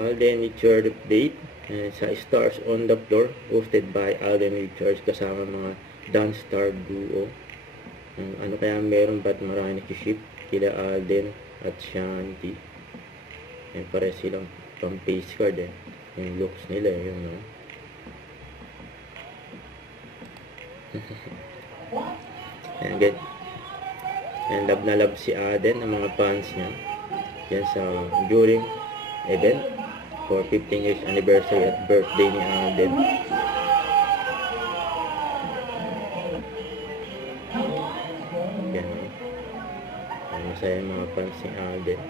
Alden Richard update sa Stars on the Floor, hosted by Alden Richards kasama mga dance star duo. Ano kaya meron, ba't marami nakiship kila Alden at Shanti? Pare silang pang face card yung looks nila yung and love na love si Alden ng mga fans niya yan sa during event for 15 years anniversary at birthday ni Alden. Yan masaya yung mga fans ni Alden.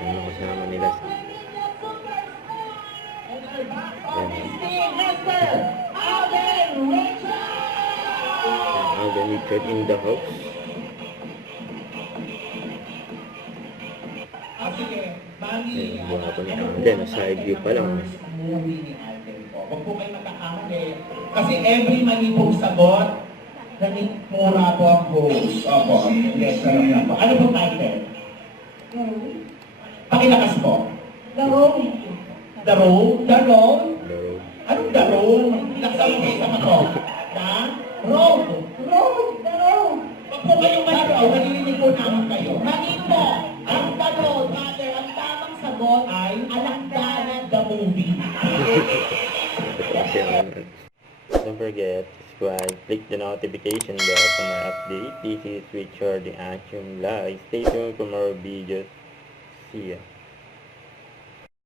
Yan mga kasama nila. Alden Richard in the house. Buha ko ni Alden, side view pa lang. Huwag po kayo magkakamali. Kasi every mali pong sagot, mura po ang host. Opo. Yes, po. Ano pong title? Pakilakas po. The Road. The Road? The Road? Anong The Road? Laksan mo sa ako. The Road. Road. The Road. Huwag po kayong malagaw. Nalilinig po naman kayo. Mali po. Ang The Road, mother, ang tamang sagot Ay, Alakdana the movie. Don't forget to subscribe, click the notification bell for my update. This is Richard the Action Live. Stay tuned for more videos. See ya.